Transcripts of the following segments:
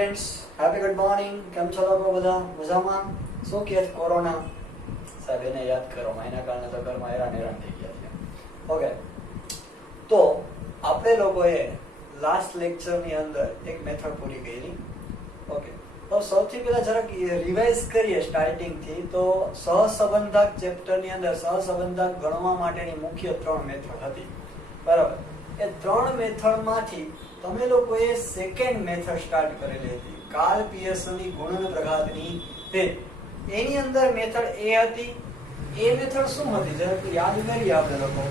Students, happy good morning. કેમ છો લોકો બધા? મજામાં? શું કહે છે કોરોના? સાહેબ એને યાદ કરો, એના કારણે તો ઘરમાં હેરાન થઈ ગયા છે. ઓકે, તો આપણે લોકોએ લાસ્ટ લેક્ચરની અંદર એક મેથડ પૂરી કરી. ઓકે, તો સૌથી પહેલા જરાક રિવાઇઝ કરીએ સ્ટાર્ટિંગથી. તો સહસંબંધક ચેપ્ટરની અંદર સહસંબંધક ગણવા માટેની મુખ્ય 3 મેથડ હતી, બરાબર? એ 3 મેથડમાંથી તમે લોકોએ સેકન્ડ મેથડ સ્ટાર્ટ કરેલી હતી, કાર્લ પિયર્સનની ગુણન પ્રઘાતની રીત. એની અંદર મેથડ એ હતી. એ મેથડ શું હતી જરાક યાદ કરીએ આપણે લોકો.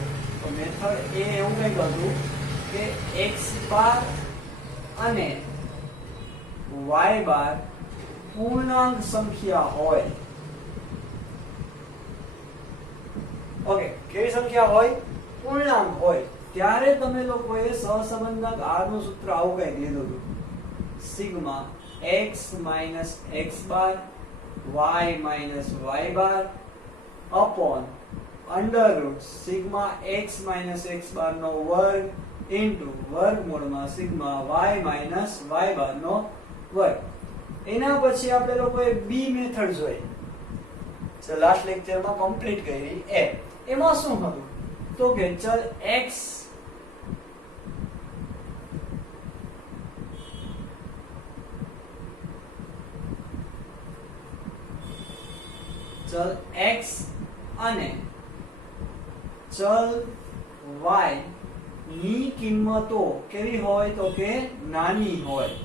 તો મેથડ એ એવું કંઈક હતું કે x બાર અને y બાર પૂર્ણાંક સંખ્યા હોય. ઓકે, કેવી સંખ્યા હોય? પૂર્ણાંક હોય. ત્યારે તમે લોકોએ સહસંબંધક r નું સૂત્ર આવું કંઈક લીધું હતું, sigma x minus x bar y minus y bar upon under root sigma x minus x bar નો વર્ગ ઇન્ટુ વર્ગમૂળમાં sigma y minus y bar નો વર્ગ. એના પછી આપણે લોકોએ બી મેથડ જોઈ, જે લાસ્ટ લેક્ચરમાં કમ્પ્લીટ કરી. એમાં શું હતું તો કે ચલ x અને ચલ y ની કિંમતો કેવી હોય તો કે નાની હોય.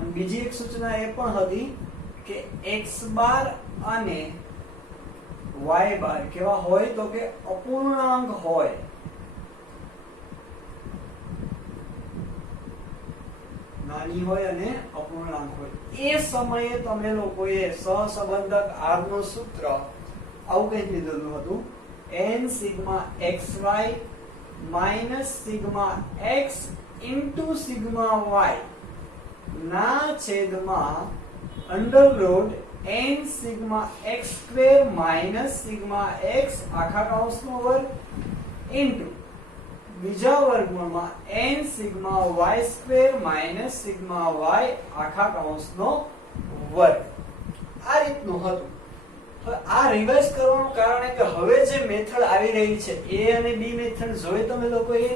અને બીજી એક સૂચના એ પણ હતી કે x બાર અને y બાર કેવા હોય તો કે અપૂર્ણાંક હોય. નાની હોય અને અપૂર્ણાંક હોય. એ સમયે તમે લોકોએ સહસંબંધક r નું સૂત્ર આવું કંઈક લીધેલું હતું, n sigma xy minus sigma x into sigma y ના છેદમાં under route n sigma x square minus sigma x આખા કૌંસનો વર્ગ ઇન્ટુ બીજા વર્ગમૂળમાં n sigma y square minus sigma y આખા કૌંસનો વર્ગ. આ રીતનું હતું. હવે આ રિવાઇઝ કરવાનું કારણ કે હવે જે મેથડ આવી રહી છે એ અને બી મેથડ જોઈ તમે લોકોએ.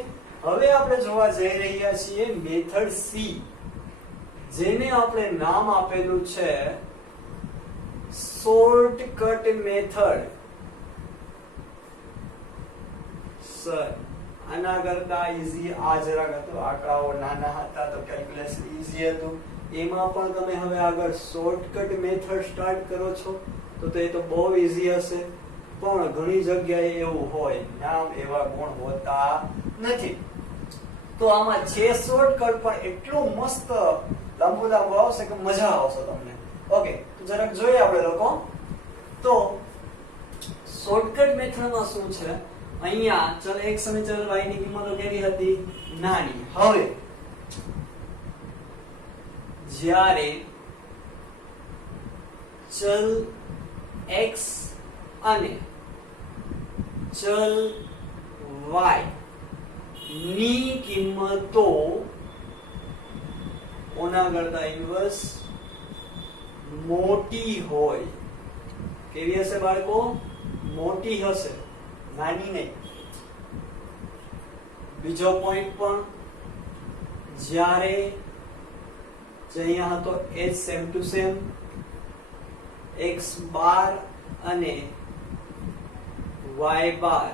હવે આપણે જોવા જઈ રહ્યા છીએ મેથડ સી, જેને આપણે નામ આપેલું છે શોર્ટકટ મેથડ. સર આના કરતા ઈઝી આ જરાક હતું, આંકડાઓ નાના હતા તો કેલ્ક્યુલેશન ઈઝી હતું. એમાં પણ તમે હવે આગળ શોર્ટકટ મેથડ સ્ટાર્ટ કરો છો તો એ તો બહુ ઈઝી હશે. પણ ઘણી જગ્યાએ એવું હોય, નામ એવા ગુણ હોતા નથી. તો આમાં છે શોર્ટકટ, પણ એટલું મસ્ત લાંબુ આવશે કે મજા આવશે તમને. ઓકે, તો જરાક જોઈએ આપણે લોકો. તો શોર્ટકટ મેથડમાં શું છે, અહીંયા ચલ x અને ચલ y ની કિંમતો કેવી હતી? નાની. હવે જ્યારે ચલ x અને ચલ y ની કિંમતો ઓના કરતા ઇન્વર્સ મોટી હોય. કેવી હશે બાળકો? મોટી હશે, નાની નહીં. બીજો પોઈન્ટ પણ, જ્યારે અહીંયા હતો h same to same x bar અને y બાર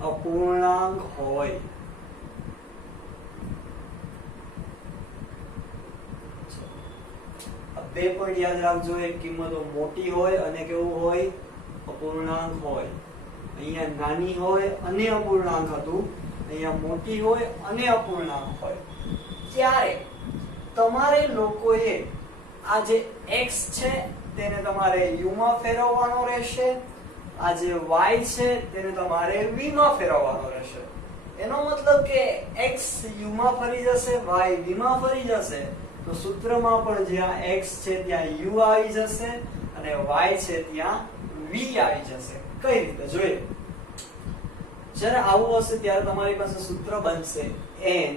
અપૂર્ણાંક હોય. બે પોઈન્ટ યાદ રાખજો, એક કિંમતો મોટી હોય અને કેવું હોય? અપૂર્ણાંક હોય. અહીંયા નાની હોય અને અપૂર્ણાંક હતું, અહીંયા મોટી હોય અને અપૂર્ણાંક હોય. ત્યારે તમારે લોકોએ આ જે x છે તેને તમારે u માં ફેરવવાનો રહેશે, આ જે y છે તેને તમારે v માં ફેરવવાનો રહેશે. એનો મતલબ કે x u માં ફરી જશે, y v માં ફરી જશે. તો સૂત્રમાં પણ જ્યાં x છે ત્યાં u આવી જશે અને y છે ત્યાં v આવી જશે. કઈ રીતે જોઈએ? જ્યારે આવું હશે ત્યારે તમારી પાસે સૂત્ર બનશે n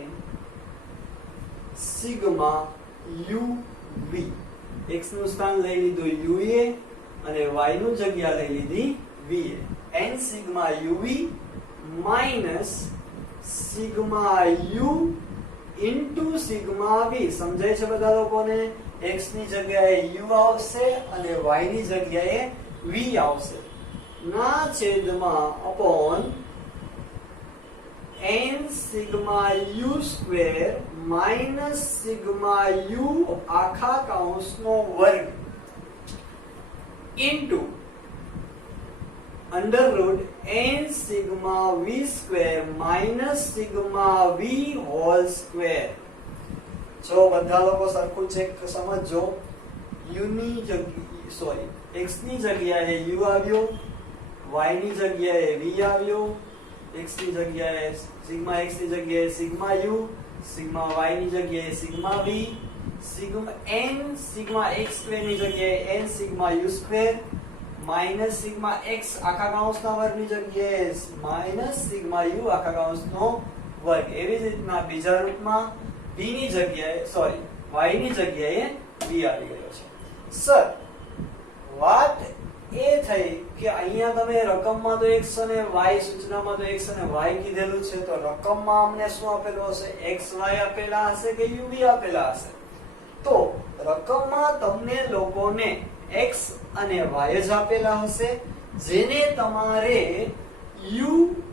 સિગ્મા યુવી. x નું સ્થાન લઈ લીધું uA અને y નું જગ્યા લઈ લીધી va. n sigma UV minus sigma U into sigma V. સમજાય છે બધા લોકોને? x ની જગ્યાએ u આવશે અને y ની જગ્યાએ v આવશે. ના છેદમાં upon n sigma u square minus sigma u આખા કૌંસનો વર્ગ into under route n sigma v square minus sigma v whole square. જો બધા લોકો સરખું ચેક સમજો. u ની જગ્યાએ x ની જગ્યાએ u આવ્યો, y ની જગ્યાએ v આવ્યો, x ની જગ્યાએ સિગ્મા x ની જગ્યાએ સિગ્મા u, સિગ્મા y ની જગ્યાએ sigma v, sigma x square ની જગ્યાએ n sigma u square minus sigma x આખા કૌંસના વર્ગની જગ્યાએ માઇનસ સિગ્મા u આખા કૌંસનો વર્ગ. એવી જ રીતના બીજા રૂપમાં v ની જગ્યાએ y ની જગ્યાએ v આવી ગયો છે. સર વાત એ થઈ કે અહીંયા તમે રકમમાં તો x અને y, સૂચનામાં તો x અને y કીધેલું છે, તો રકમમાં અમને શું આપેલું હશે? x y આપેલા હશે કે u v આપેલા હશે? તો રકમમાં તમને લોકોને x અને y જ આપેલા હશે, જેને તમારે u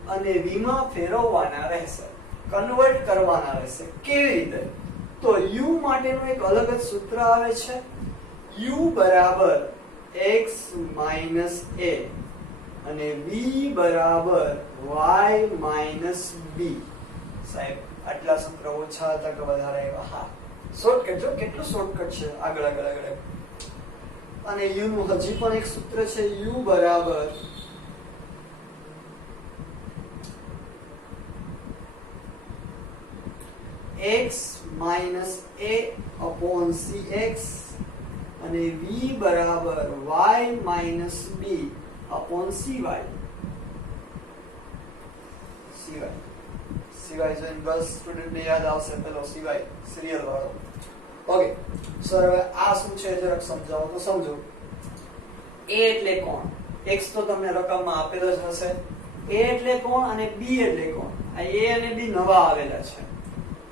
અને v માં ફેરવવાના રહેશે, કન્વર્ટ કરવાના રહેશે. કેવી રીતે? તો u માટેનું એક અલગ જ સૂત્ર આવે છે. u બરાબર x માઇનસ a અને v બરાબર y માઇનસ b. સાહેબ આટલા સૂત્ર ઓછા હતા કે વધારે આવ્યા? હા, શોર્ટકટ. જો કેટલું શોર્ટકટ છે, આગળ આગળ આગળ. અને u નું હજી પણ એક સૂત્ર છે. u બરાબર x minus a upon cx અને v બરાબર y minus b upon cy. સિવાય જો બસ સ્ટુડન્ટને યાદ આવશે પેલો સિવાય સિરિયલ વાળો. ઓકે સર, હવે આ શું છે જરાક સમજાવો તો સમજો. a એટલે કોણ? x તો તમને રકમમાં આપેલો જ હશે. a એટલે કોણ અને b એટલે કોણ? આ a અને b નવા આવેલા છે.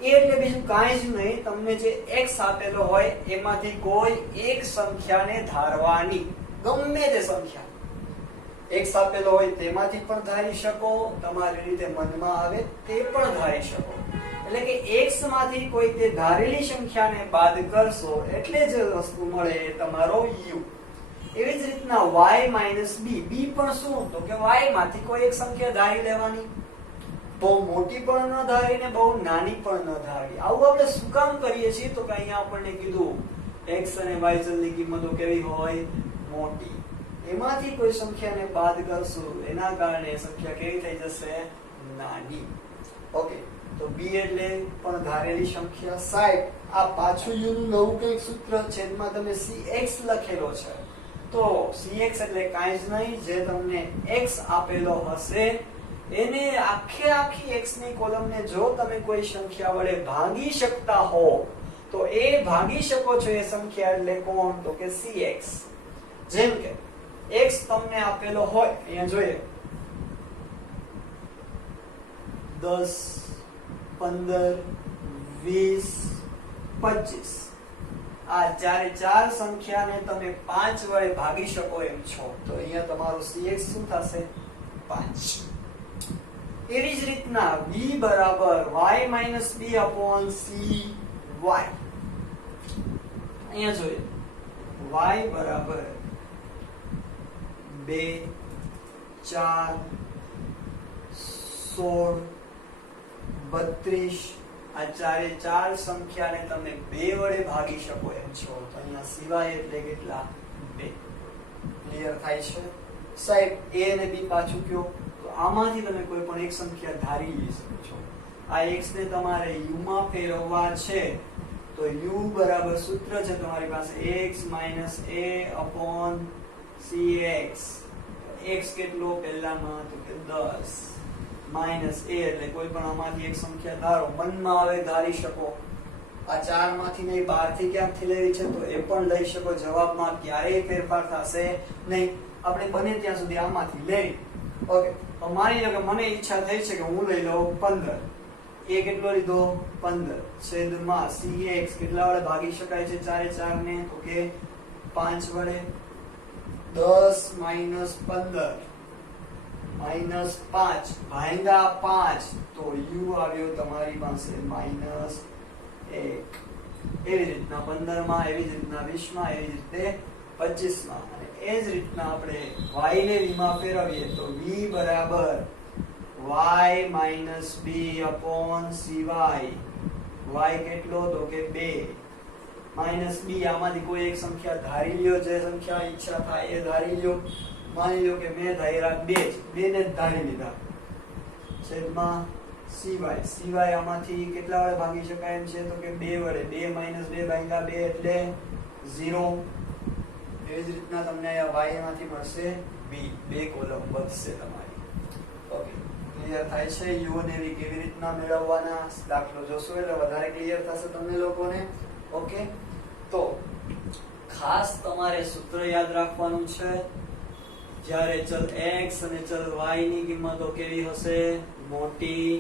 a એટલે બીજું કાંઈ જ નહીં, તમને જે x આપેલો હોય એમાંથી કોઈ એક સંખ્યાને ધારવાની, ગમે તે સંખ્યા. x આપેલો હોય તેમાંથી પણ ધારી શકો, તમારી રીતે મનમાં આવે તે પણ ધારી શકો. એટલે કે x માંથી કોઈ તે ધારેલી સંખ્યાને બાદ કરશો એટલે જે વસ્તુ મળે એ તમારો u. એવી જ રીતના y માઇનસ b. b પણ શું? તો કે y માંથી કોઈ એક સંખ્યા ધારી લેવાની. બહુ મોટી પણ ન ધારીને બહુ નાની પણ ન ધારવી. આવું આપણે શું કામ કરીએ છીએ? તો કે અહીંયા આપણને કીધું x અને y ચલની કિંમતો કેવી હોય? મોટી. એમાંથી કોઈ સંખ્યાને બાદ કરશું એના કારણે સંખ્યા કેવી થઈ જશે? નાની. ઓકે, તો b એટલે પણ ધારેલી સંખ્યા. સાહેબ આ પાછું u નું નવું કંઈક સૂત્ર છેદમાં તમે cx લખેલો છે. તો cx એટલે કાંઈ જ નહીં, જે તમને x આપેલો હશે એને આખી x ની કોલમને જો તમે કોઈ સંખ્યા વડે ભાગી શકતા હો તો એ ભાગી શકો છો એ સંખ્યા એટલે કોણ? તો કે cx. જેમ કે x તમને આપેલો હોય, અહીંયા જોઈએ 10, 15, 20, 25. આ ચારે ચાર સંખ્યાને તમે 5 વડે ભાગી શકો એમ છો, તો અહીંયા તમારો cx શું થશે? 5. એવી જ રીતના v બરાબર y minus b upon cy. અહીંયા જોઈએ y બરાબર 2, 4, 16, 32. આ ચારે ચાર સંખ્યાને તમે 2 વડે ભાગી શકો એમ છો, તો અહીંયા સિવાય એટલે કેટલા? 2. ક્લિયર થાય છે સાહેબ? a અને b પાછું કયો? તો આમાંથી તમે કોઈ પણ એક સંખ્યા ધારી લઈ શકો છો. આ x ને તમારે u માં ફેરવવા છે, તો u બરાબર સૂત્ર છે તમારી પાસે x minus a upon cx. x કેટલો પહેલામાં? તો કે 10 માઇનસ a એટલે કોઈ પણ આમાંથી એક સંખ્યા ધારો, મનમાં આવે ધારી શકો. આ 4 માંથી નહીં 12 થી ક્યાંથી લેવી છે તો એ પણ લઈ શકો. જવાબમાં ક્યારેય ફેરફાર થશે નહીં. આપણે બને ત્યાં સુધી આમાંથી લેવી. ઓકે, તો માની લો કે મને ઈચ્છા થઈ છે કે હું લઈ લઉં 15. એ કેટલો લીધો? 15 છેદમાં cx કેટલા વડે ભાગી શકાય છે 4 એ 4 ને? તો કે 5 વડે. 10 માઈનસ 15 માઈનસ 5 ભાગ્યા 5 તો u આવ્યો તમારી પાસે -1. એવી રીતના 15 માં, એવી જ રીતના 20 માં, એવી જ રીતે 25 માં, અને એ જ રીતના આપણે y ને v માં ફેરવીએ તો v બરાબર y minus b upon cy. y કેટલો? તો કે 2 minus b. આમાંથી કોઈ એક સંખ્યા ધારી લ્યો, જે સંખ્યા ઈચ્છા થાય એ ધારી લ્યો. માની લો કે મેં ધાર્યા 2 ને જ ધારી લીધા. છેદમાં cy. આમાંથી કેટલા વડે ભાગી શકાય એમ છે? તો કે 2 વડે. 2 minus 2 ભાગ્યા 2 એટલે 0. એવી જ રીતના તમને અહીંયા y માંથી મળશે b. 2 કોલમ વધશે તમારી. ઓકે, ક્લિયર થાય છે? u અને v કેવી રીતના મેળવવાના દાખલો જોશો એટલે વધારે ક્લિયર થશે તમને લોકોને. ઓકે, તો ખાસ તમારે સૂત્ર યાદ રાખવાનું છે. જ્યારે ચલ x અને ચલ y ની કિંમતો કેવી હશે? મોટી.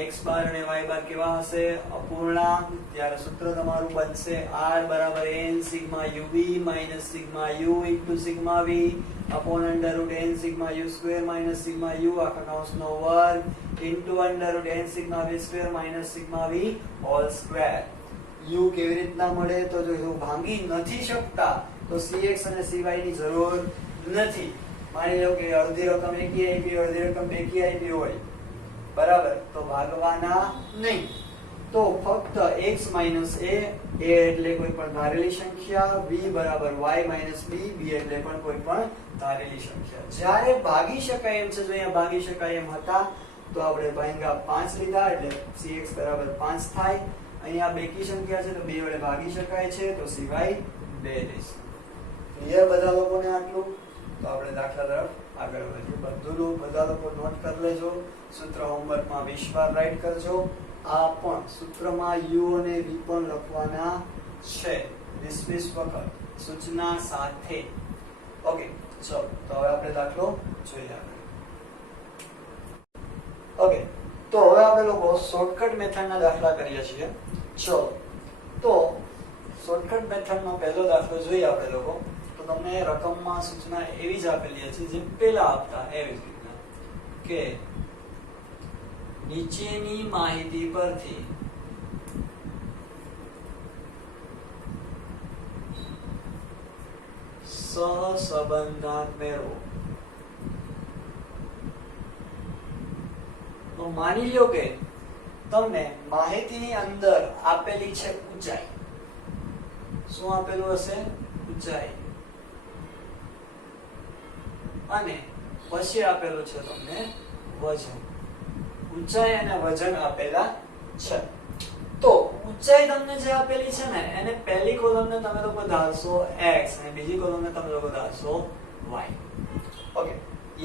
x બાર અને y બાર કેવા હશે? અપૂર્ણાંક. ત્યારે સૂત્ર તમારું બનશે r બરાબર n sigma uv minus sigma u into sigma v upon under root n sigma u square minus sigma u આખા કૌંસનો વર્ગ into under root n sigma v square minus sigma v whole square. u કેવી રીતના મળે? તો જો હું ભાંગી નથી શકતા તો cx અને cy ની જરૂર નથી. માની લો કે અડધી રકમ એકી આપી, અડધી રકમ બેકી આપી હોય, બરાબર, તો ભાગવાના નહીં. તો ફક્ત x minus a એટલે કોઈ પણ ધારેલી સંખ્યા, v બરાબર y minus b, b એટલે પણ કોઈ પણ ધારેલી સંખ્યા. જ્યારે ભાગી શકાય એમ છે, જો અહીંયા ભાગી શકાય એમ હતા તો આપણે ભાગ્યા 5 લીધા એટલે cx બરાબર 5 થાય. અહીંયા બેકી સંખ્યા છે તો 2 વડે ભાગી શકાય છે તો cy 2 લઈશું. ક્લિયર બધા લોકોને આટલું? તો આપણે દાખલા તરફ આગળ વધીએ. બધું બધા લોકો નોટ કરી લેજો. સૂત્ર હોમવર્કમાં 20 વાર રાઈટ કરજો. આ પણ સૂત્રમાં u અને v પણ લખવાના છે 20 વખત સૂચના સાથે. ઓકે, ચલો તો હવે આપણે દાખલો જોઈએ. ઓકે, તો હવે આપણે લોકો શોર્ટકટ મેથડના દાખલા કરીએ છીએ. ચલો, તો શોર્ટકટ મેથડનો પહેલો દાખલો જોઈએ આપણે લોકો. તો તમને રકમમાં સૂચના એવી જ આપેલી છે જે પહેલા આપતા એવી જ રીતના કે નીચેની માહિતી પરથી સહસંબંધાંક મેળવો. તો માની લો કે તમને માહિતીની અંદર આપેલી છે ઊંચાઈ. શું આપેલું હશે? ઊંચાઈ. અને પછી આપેલું છે તમને વજન. ઊંચાઈ અને વજન આપેલા છે. તો ઊંચાઈ તમને જે આપેલી છે ને એને પહેલી કોલમને તમે લોકો ધારશો x અને બીજી કોલમને તમે લોકો ધારશો y. ઓકે,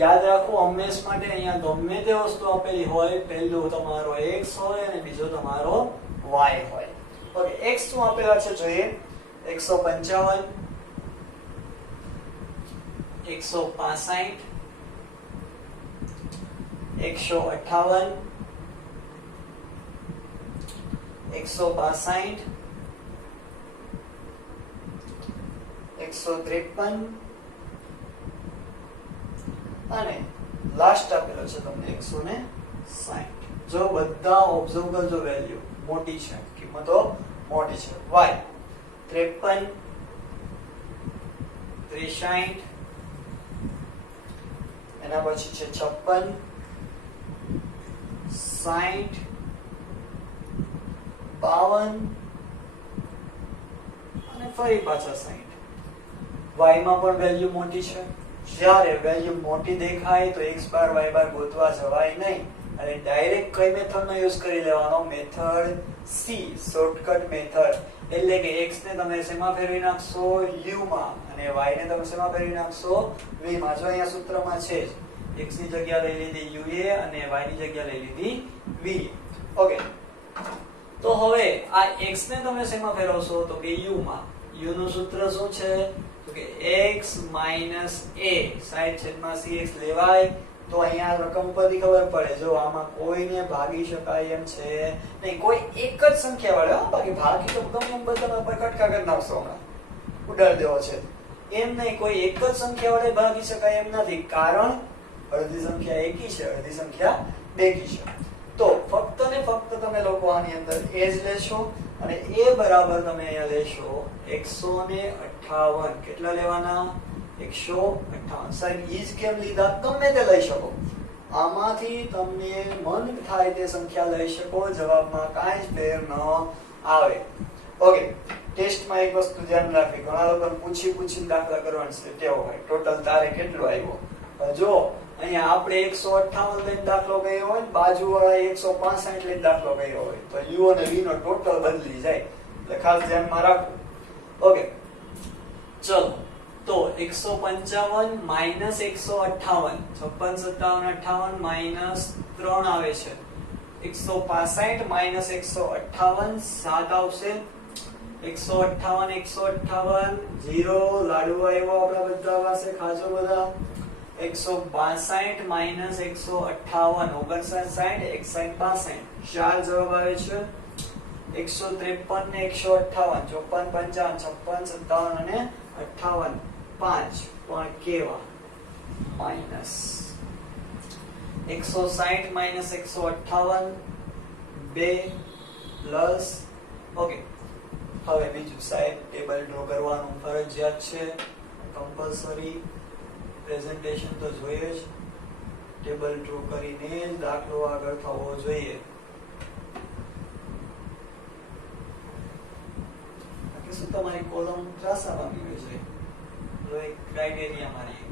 યાદ રાખો હંમેશ માટે અહીંયા ગમે તે વસ્તુ આપેલી હોય, પહેલો તમારો x હોય અને બીજો તમારો y હોય. ઓકે, x શું આપેલા છે જોઈએ. 155 165 158 162 153 અને લાસ્ટ આપેલો છે તમને 160. જો બધા ઓબ્ઝર્વ કરજો, વેલ્યુ મોટી છે, કિંમતો મોટી છે. y 53 63 એના પછી છે 56 60 52 અને ફરી પાછા 60. y માં પણ વેલ્યુ મોટી છે. જ્યારે વેલ્યુ મોટી દેખાય તો x બાર y બાર ગોતવા જવાય નહીં અને ડાયરેક્ટ કઈ મેથડનો યુઝ કરી લેવાનો? Method C, shortcut method. એટલે કે x ને તમે શેમાં ફેરવી નાખશો? u માં, અને y ને તમે શેમાં ફેરવી નાખશો? v માં. જો અહીંયા સૂત્રમાં છે જ x ની જગ્યા લઈ લીધી u a અને y ની જગ્યા લઈ લીધી v. ઓકે, તો હવે આ x ને તમે શેમાં ફેરવશો તો કે u માં. u નું સૂત્ર શું છે તો કે x - a સાઈડ છેદમાં cx લેવાય. તો અહીંયા રકમ પરથી ખબર પડે જો આમાં કોઈને ભાગી શકાય એમ છે નહીં, કોઈ એક જ સંખ્યા વડે. બાકી ભાગી તો ગમે એમ બધા પર કટકા કરી નાખશો, હમણાં ઉડાડી દેવો છે એમ નહીં. કોઈ એક જ સંખ્યા વડે ભાગી શકાય એમ નથી, કારણ અડધી સંખ્યા એકી છે, અડધી સંખ્યા બેકી છે. તો ફક્ત ને ફક્ત તમે લોકો આની અંદર એ જ લેશો અને એ બરાબર તમે અહીંયા લેશો 158. કેટલા લેવાના? 158. સાહેબ ઈ જ કેમ લીધા? ગમે તે લઈ શકો, આમાંથી તમને મન થાય તે સંખ્યા લઈ શકો, જવાબમાં કાંઈ જ ફેર ન આવે. ઓકે, ટેસ્ટમાં એક વસ્તુ ધ્યાન રાખવી, ઘણા લોકોને પૂછીને દાખલા કરવાની છે ટેવ હોય. ટોટલ તારે કેટલો આવ્યો? જો અહીંયા આપણે 158 લઈને દાખલો કર્યો હોય, બાજુવાળા 165 લઈને દાખલો કર્યો હોય, તો u અને v નો ટોટલ બદલી જાય, એટલે ખાસ ધ્યાનમાં રાખવું. ઓકે, ચલો તો 155 માઈનસ 158, 56 57 58 માઈનસ 3 આવે છે. 165 માઈનસ 158 7 આવશે. 158 0 લાડુ આવ્યો આપણા બધા પાસે, ખાજો બધા. 162 માઈનસ 158 59 61 62, 4 જવાબ આવે છે. 153 ને 158 54 55 56 57 અને 58 5 પણ કેવા? Minus 160 minus 158 2 plus. ઓકે, હવે બીજું સાહેબ ટેબલ ડ્રો કરવાનું ફરજિયાત છે, કમ્પલસરી. પ્રેઝન્ટેશન તો જોઈએ જ, ટેબલ ડ્રો કરીને જ દાખલો આગળ થવો જોઈએ. શું તમારી કોલમ ત્રાસામાં ગઈ છે, તો એક ક્રાઇટેરિયા મારી.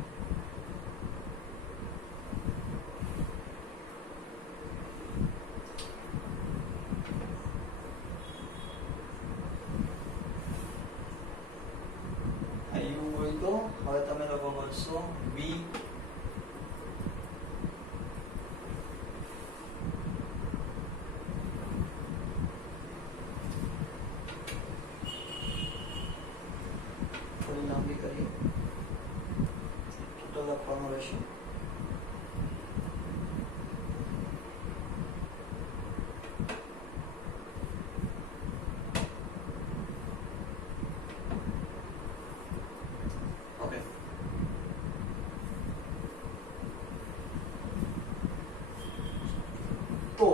એવું હોય તો હવે તમે લોકો કરશો b થોડી લાંબી કરીએ, ટોટલ લખવાનું રહેશે. તો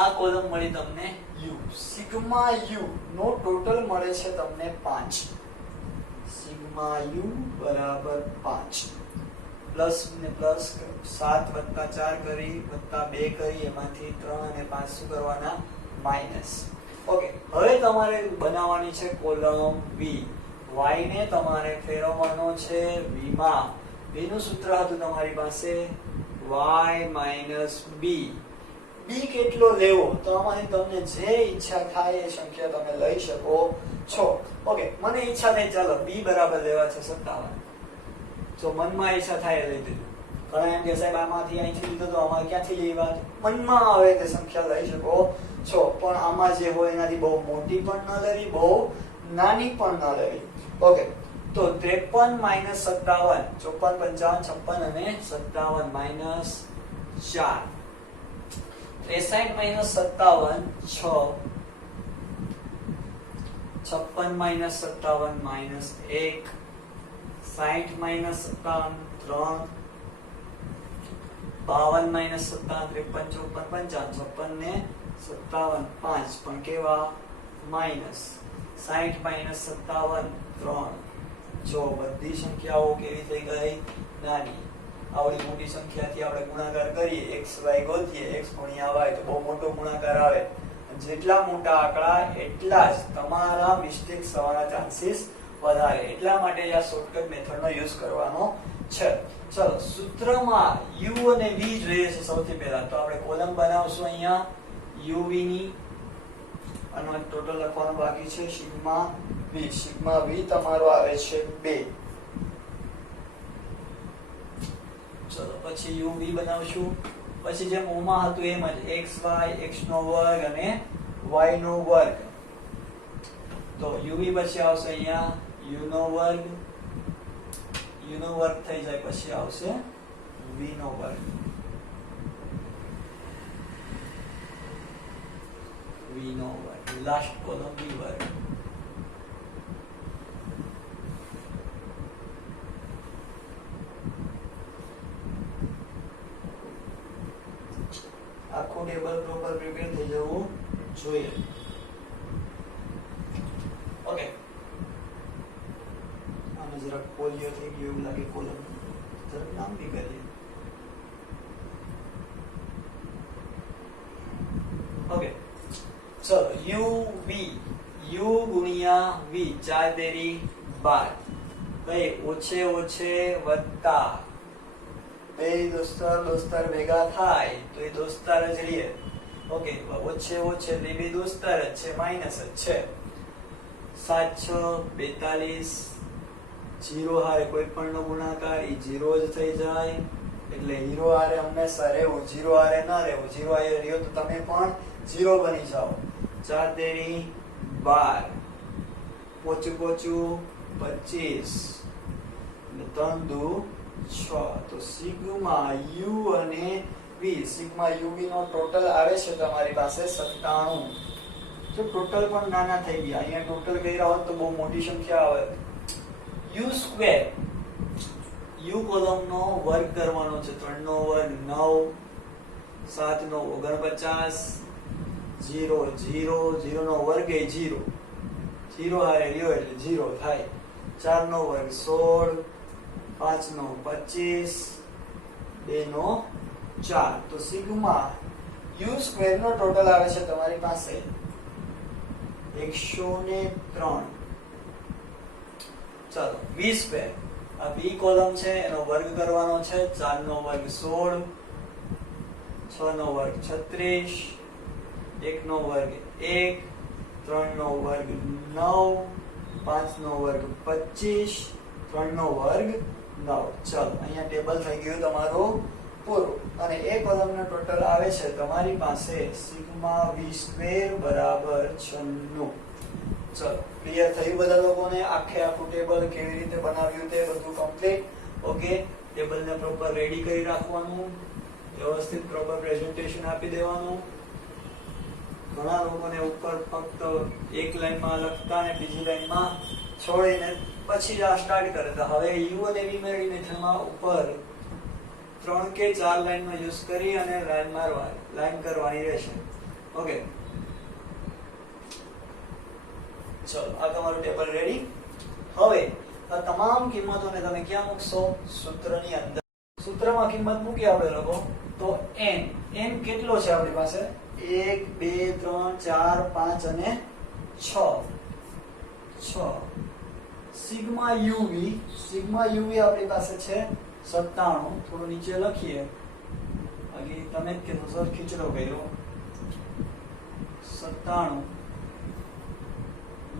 આ કોલમ મળી તમને u, સિગ્મા u નો ટોટલ મળે છે તમને 5. સિગ્મા u બરાબર 5. પ્લસ ને પ્લસ 7 વત્તા 4 કરી વત્તા 2 કરી, એમાંથી 3 અને 5 શું કરવાના? માઈનસ. ઓકે, હવે તમારે બનાવવાની છે કોલમ v. y ને તમારે ફેરવવાનો છે v માં. v નું સૂત્ર હતું તમારી પાસે y minus b. b કેટલો લેવો તો આમાંથી તમને જે ઈચ્છા થાય એ સંખ્યા તમે લઈ શકો છો. ઓકે, મને ઈચ્છા થઈ ચાલો b બરાબર લેવા છે 57. તો મનમાં ઈચ્છા થાય લઈ દીધું. ઘણા એમ કે સાહેબ આમાંથી અહીંથી લીધો તો આમાં ક્યાંથી લેવા? મનમાં આવે તે સંખ્યા લઈ શકો છો, પણ આમાં જે હોય એનાથી બહુ મોટી પણ ન લેવી, બહુ નાની પણ ન લેવી. ઓકે, તો 53 માઈનસ 57, 54 55 56 અને 57 minus 4. 63 minus 57 6, 56 minus 57 minus 1, 60 minus 57 3, 52 minus 57 53 54 55 ને 57 5 પણ કેવા? માઈનસ. 60 માઈનસ 57 3. જો બધી સંખ્યાઓ કેવી થઈ ગઈ? નાની. આવડી મોટી સંખ્યાથી આપણે ગુણાકાર કરીએ, x y ગોતીએ, x ગુણ્યા y તો બહુ મોટો ગુણાકાર આવે. જેટલા મોટા આંકડા એટલા જ તમારા મિસ્ટેક થવાના ચાન્સીસ વધારે. એટલા માટે આ શોર્ટકટ મેથડનો યુઝ કરવાનો છે. ચલો, સૂત્રમાં u અને v જોઈએ છે સૌથી પહેલા. તો આપણે કોલમ બનાવશું અહીંયા uv ની, અને ટોટલ લખવાનું બાકી છે સિગ્મા v. સિગ્મા v તમારો આવે છે 2. ચલો, પછી uv બનાવશું. પછી જેમ ઓમાં હતું એમ જ xy x નો વર્ગ અને y નો વર્ગ, તો uv પછી આવશે અહીંયા u નો વર્ગ, u નો વર્ગ થઈ જાય પછી આવશે v નો વર્ગ, v નો વર્ગ, લાસ્ટ કોલમ v વર્ગ. આખું ટેબલ પ્રોપર પ્રિપેર થઈ જવું જોઈએ. ઓકે, આને જરા પોલિયો થઈ ગયું એવું લાગે કોલમ, જરા નામ બી કરીએ. ઓકે, ચલો u ગુણ્યા v 4 તેરી 12, કઈ ઓછે ઓછે વત્તા બે દોસ્તાર ભેગા થાય તો એ દોસ્તાર જ રહે. ઓકે, ઓછે ઓછે એટલે બે દોસ્તાર જ છે, માઇનસ જ છે. 7 6 42, 0 હારે કોઈ પણ નો ગુણાકાર એ 0 જ થઈ જાય, એટલે હીરો હારે હંમેશા રહેવું, 0 હારે ન રહેવું. 0 હારે રહ્યો તો તમે પણ 0 બની જાઓ. 4 તેરી 12, પોચું 25, 3 દુ 6, તો સિગ્મા u અને v, સિગ્મા uv નો ટોટલ આવે છે તમારી પાસે 97. તો ટોટલ પણ નાના થઈ ગયા. અહીંયા ટોટલ કર્યા હોત તો બહુ મોટી સંખ્યા આવે. u સ્ક્વેર, u કોલમ નો વર્ગ કરવાનો છે. 3 નો વર્ગ 9, 7 નો 49, 0 0, 0 નો વર્ગ એ 0, 0 હારે રહ્યો એટલે 0 થાય. 4 નો વર્ગ 16, 5 નો 25, 2 નો 4, તો સિગ્મા u સ્ક્વેર નો ટોટલ આવે છે તમારી પાસે 103. ચાલો v સ્ક્વેર, આ v કોલમ છે એનો વર્ગ કરવાનો છે. 4 નો વર્ગ 16, 6 નો વર્ગ 36, 1 નો વર્ગ 1, 3 નો વર્ગ 9, 5 નો વર્ગ 25, 3 નો વર્ગ 9. ચાલો અહીંયા ટેબલ થઈ ગયું તમારું પૂરું, અને એ કોલમનો ટોટલ આવે છે તમારી પાસે સિગ્મા v સ્ક્વેર બરાબર 96. ચલો, ક્લિયર થયું બધા લોકોને? આખું ટેબલ કેવી રીતે બનાવ્યું તે બધું કમ્પ્લીટ. ઓકે, ટેબલને પ્રોપર રેડી કરી રાખવાનું, વ્યવસ્થિત પ્રોપર પ્રેઝન્ટેશન આપી દેવાનું. ઘણા લોકોને ઉપર ફક્ત એક લાઈનમાં લખતા ને બીજી લાઈનમાં છોડીને પછી જ આ સ્ટાર્ટ કરે. તો હવે u અને v મેળવીને તેમાં ઉપર 3 કે 4 લાઈનનો યુઝ કરી અને લાઈન કરવાની રહેશે. ઓકે, ચલો આ તમારું ટેબલ રેડી. હવે આ તમામ કિંમતોને તમે ક્યાં મૂકશો? સૂત્રની અંદર. સૂત્રમાં કિંમત મૂકી આપણે લોકો તો n કેટલો છે આપણી પાસે? 1 2 3 4 5 અને 6. સિગ્મા uv આપણી પાસે છે 97. થોડું નીચે લખીએ, બાકી તમે જ કીધું સર ખીચડો કર્યો. 97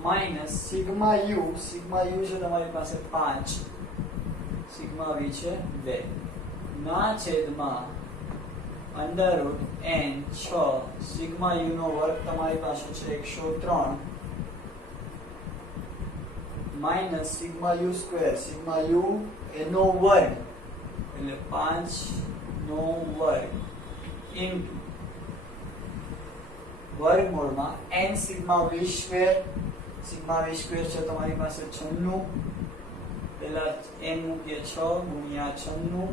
માઇનસ સિગ્મા u છે તમારી પાસે 5, સિગ્મા v છે 2, ના છેદમાં under route n 6, sigma u નો વર્ગ તમારી પાસે છે 103, minus sigma u square, sigma u એનો વર્ગ એટલે 5 નો વર્ગ ઇન્ટુ વર્ગમૂળમાં n sigma v square. Sigma v square છે તમારી પાસે 96, પહેલા n મૂકીએ 6 ગુણ્યા 96,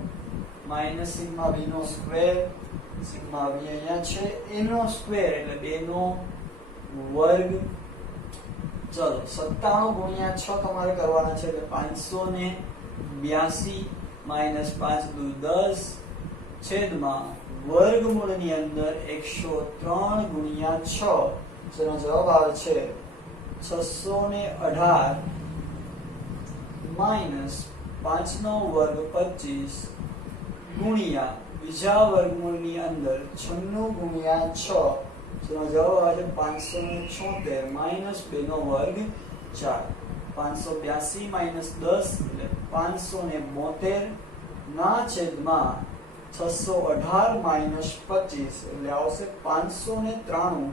માઇનસ સિગ્મા v નો સ્ક્વેર, સિગ્મા v અહીંયા છે એનો સ્ક્વેર એટલે 2 નો વર્ગ. ચલો 97 ગુણ્યા 6 તમારે કરવાના છે એટલે 582 માઇનસ 5 દુ 10 છેદમાં વર્ગમૂળની અંદર 103 ગુણ્યા 6, જેનો જવાબ આવે છે 618 માઇનસ 5 નો વર્ગ 25 ગુણ્યા બીજા વર્ગમૂળની અંદર 96 ગુણ્યા 6, જેનો જવાબ આવે છે 576 માઇનસ 2 નો વર્ગ 4. 582 માઇનસ 10 એટલે 572 ના છેદમાં 618 માઇનસ 25 એટલે આવશે 593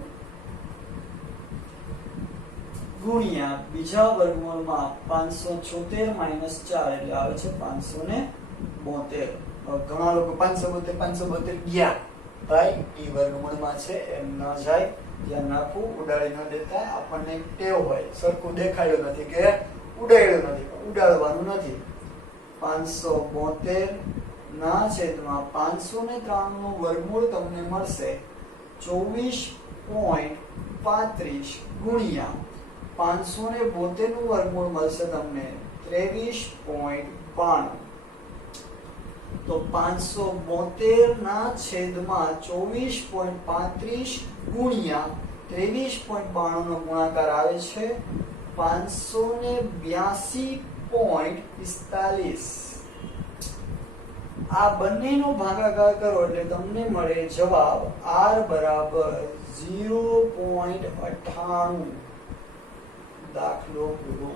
ગુણ્યા બીજા વર્ગમૂળમાં 576 માઈનસ 4 એટલે આવે છે 572. ઘણા લોકો 572 ગયા ભાઈ ઈ વર્ગમૂળમાં છે એમ ન જાય, ધ્યાન રાખવું, ઉડાડી ન દેતા. આપણને એક ટેવ હોય સરખું દેખાડ્યું નથી કે ઉડાડ્યું નથી, ઉડાડવાનું નથી. 572 ના છેદમાં 503 નું વર્ગમૂળ તમને મળશે 24.35 ગુણ્યા 572 નું વર્ગમૂળ મળશે તમને 23.92. તો 572 ના છેદમાં 24.35 ગુણ્યા 23.92 નો ગુણાકાર આવે છે 582.45. આ બંનેનો ભાગાકાર કરો એટલે તમને મળે જવાબ r બરાબર 0.98. દાખલો પૂરો.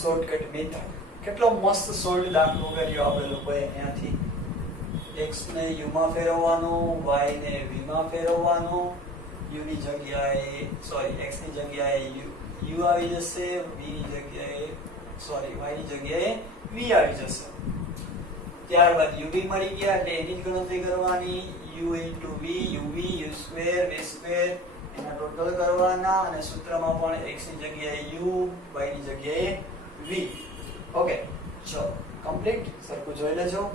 Shortcut method. કેટલો મસ્ત સોલ્વ દાખલો કર્યો આપણે લોકોએ. અહીંયાથી x ને u માં ફેરવવાનો, y ને v માં ફેરવવાનો, u ની જગ્યાએ x ની જગ્યાએ u આવી જશે, v ની જગ્યાએ y ની જગ્યાએ v આવી જશે. ત્યારબાદ uv મળી ગયા એટલે એની જ ગણતરી કરવાની. u into v, uv, u square, v square એના ટોટલ કરવાના અને સૂત્રમાં પણ x ની જગ્યાએ u, y ની જગ્યાએ v. ઓકે, ચલો કમ્પ્લીટ. સરખું જોઈ લેજો.